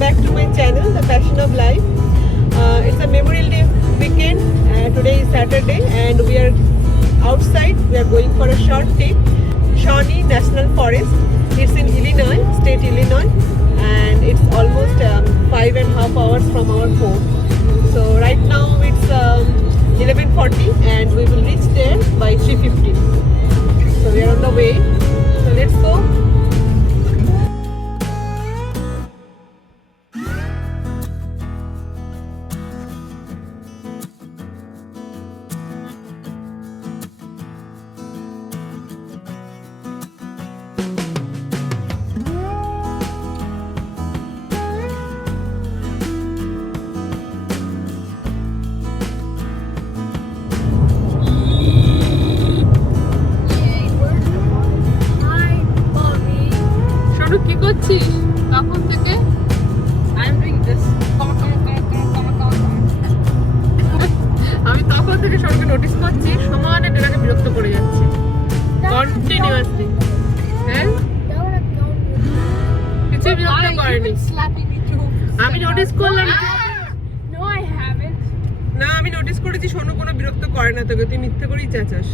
back to my channel, The Passion of Life. It's a Memorial Day weekend. Today is Saturday and we are outside. We are going for a short trip. Shawnee National Forest. It's in Illinois, state Illinois, and it's almost 5.5 hours from our home. So right now it's 11:40 and we will reach there by 3:50. So we are on the way. So let's go. কি করছিস তখন থেকে? আমি তখন থেকে সবাইকে নোটিস করছি, সমানে ডেরাকে বিরক্ত করে যাচ্ছে কন্টিনিউয়াসলি। হ্যাঁ, কিছু বিরক্ত করেনি। আমি নোটিস করলাম না, আমি নোটিস করেছি সোনু কোনো বিরক্ত করে না তোকে, তুই মিথ্যে করেই চেঁচাস।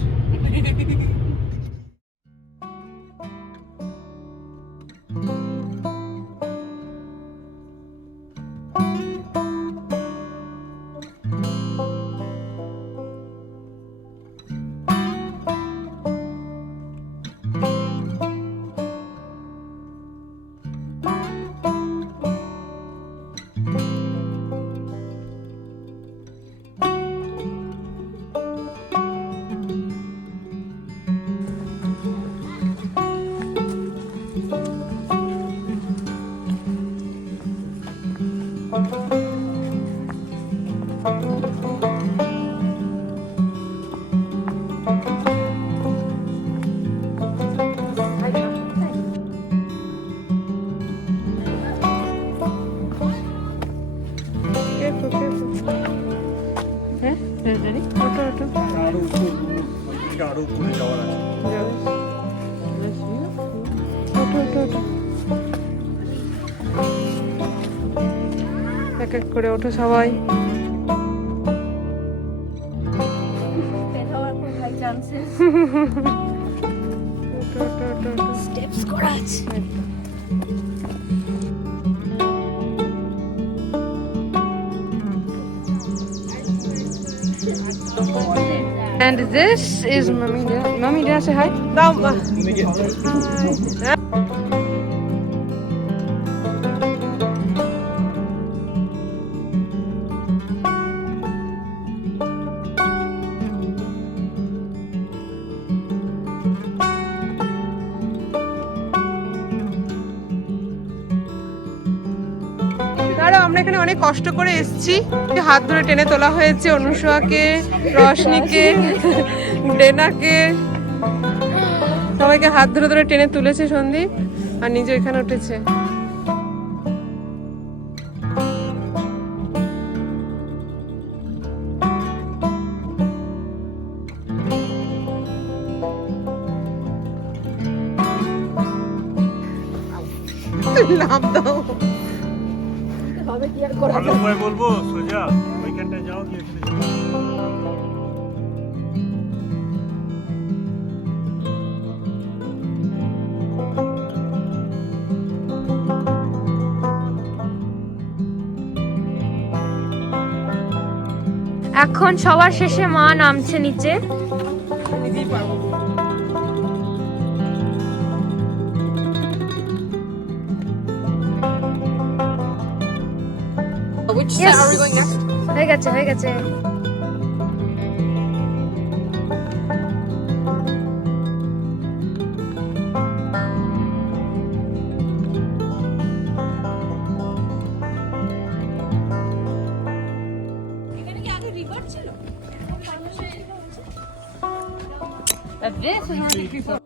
এক এক করে ওঠো সবাই। স্টেপস করা আছে। And this is Mommy. Mommy, did I say hi? দাও। আমরা এখানে অনেক কষ্ট করে এসেছি, হাত ধরে টেনে তোলা হয়েছে অনুষাকে, রশনিকে, ডেনাকে, সবাইকে হাত ধরে ধরে টেনে তুলেছে সন্দীপ, আর নিজে এখানে উঠেছে। নাম দাও। ভালো করে বলবো সোজা ওইখানটা যাও গিয়ে এখন সবার শেষে মা নামছে নিচে। নিজেই পারবো। Which set are we going next? হয়ে গেছে হয়ে গেছে। এখানে কি আগে রিভার ছিল? This is not the river.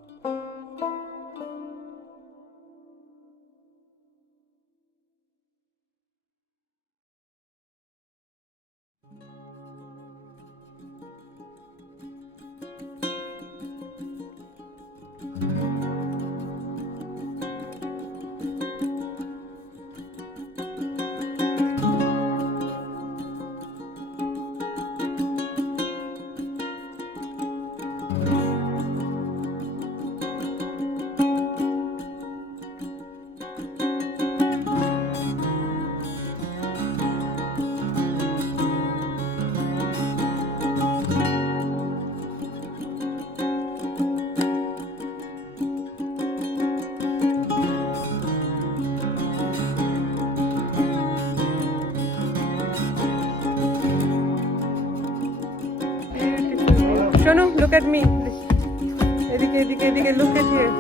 Shonu, look at me. এদিকে এদিকে এদিকে look at here.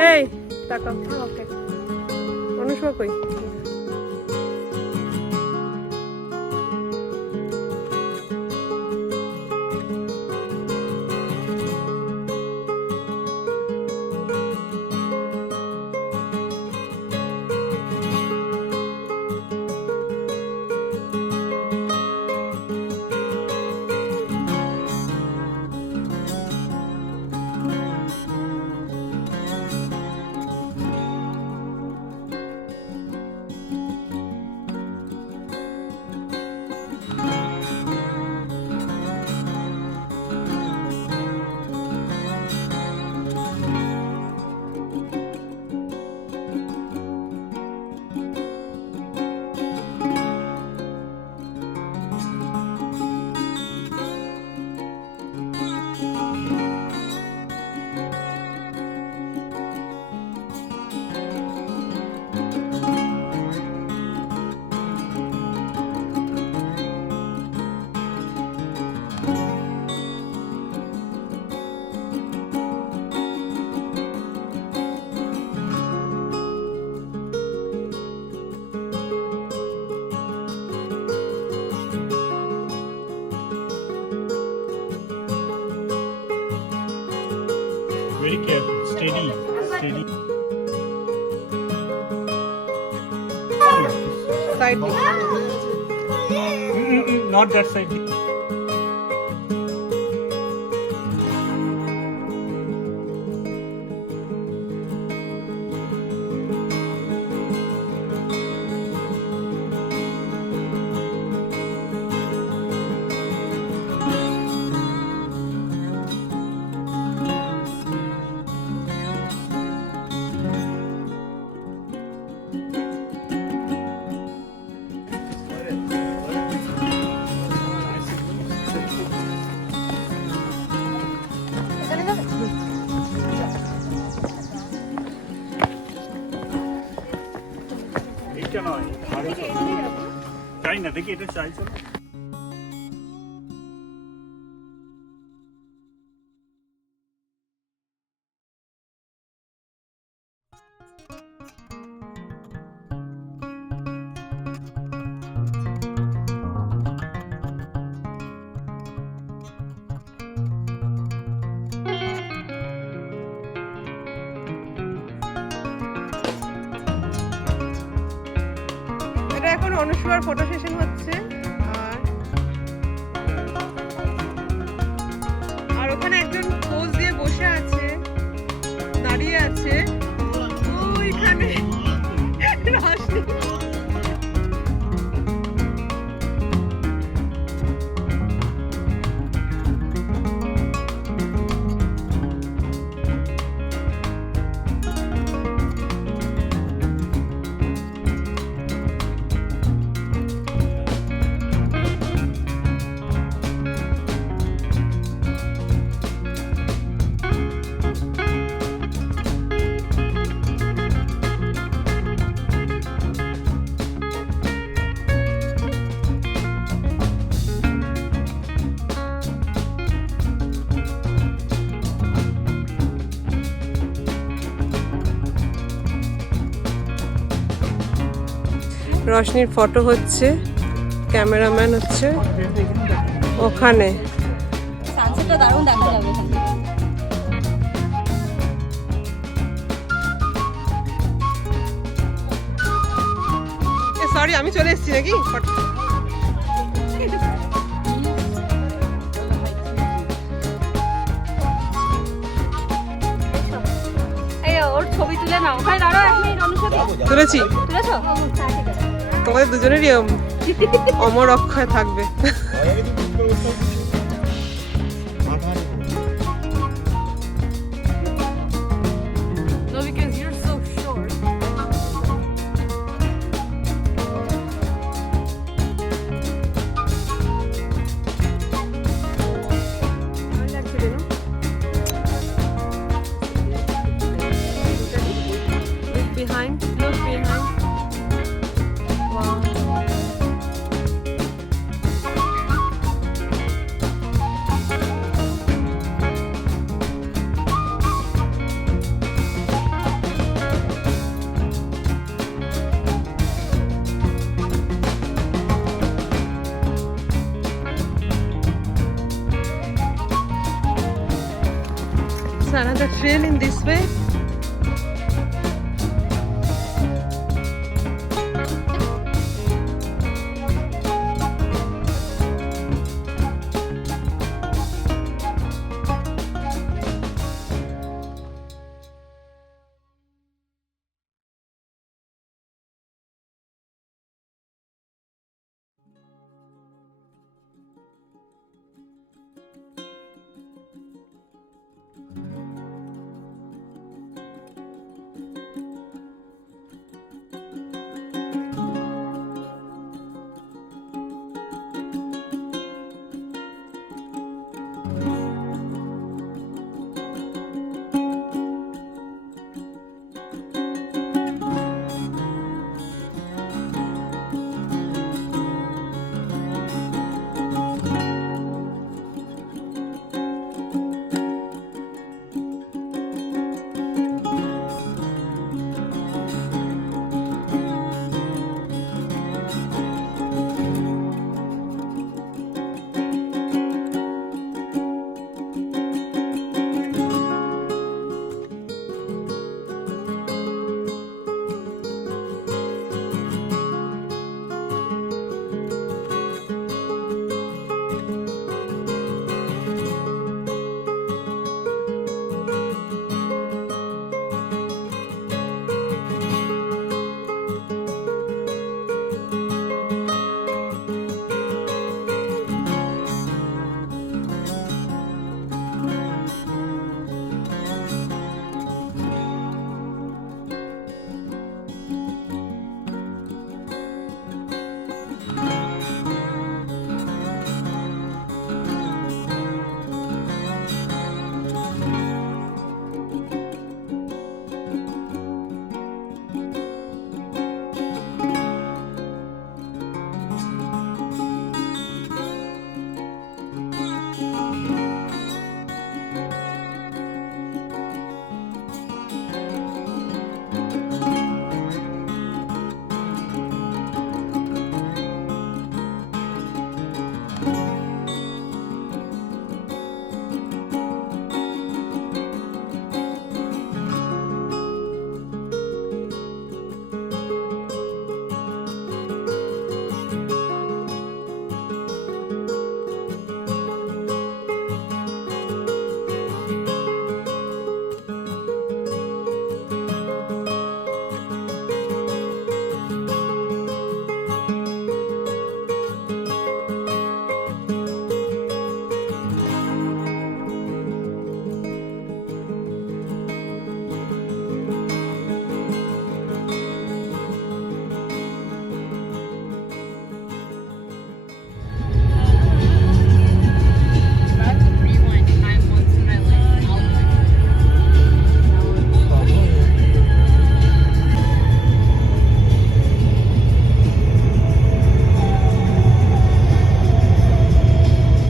Hey, তাকাও। ওকে। অনুষ্মা কই? Very careful, steady, steady. Side. Not that side. এইটা নয়, চাই না দেখি এটা চাইছো। এখন অনুষ্মার ফটো সেশন হচ্ছে আর ওখানে একজন পোজ দিয়ে বসে আছে, দাঁড়িয়ে আছে ওইখানে রশনি। রশনির ফটো হচ্ছে, ক্যামেরাম্যান হচ্ছে ওখানে। সানসেটটা দারুণ দেখা যাবে এখান থেকে। সরি আমি চলে এসেছি নাকি? এই ওর ছবি তুলে নাও। ভাই দাঁড়াও এক মিনিট, অনুষ্কা তুলেছি। তুলেছো? তোমাদের দুজনেরই অমর অক্ষয় থাকবে। No, because you're so short. Behind, look behind. Wow. the trail in this way.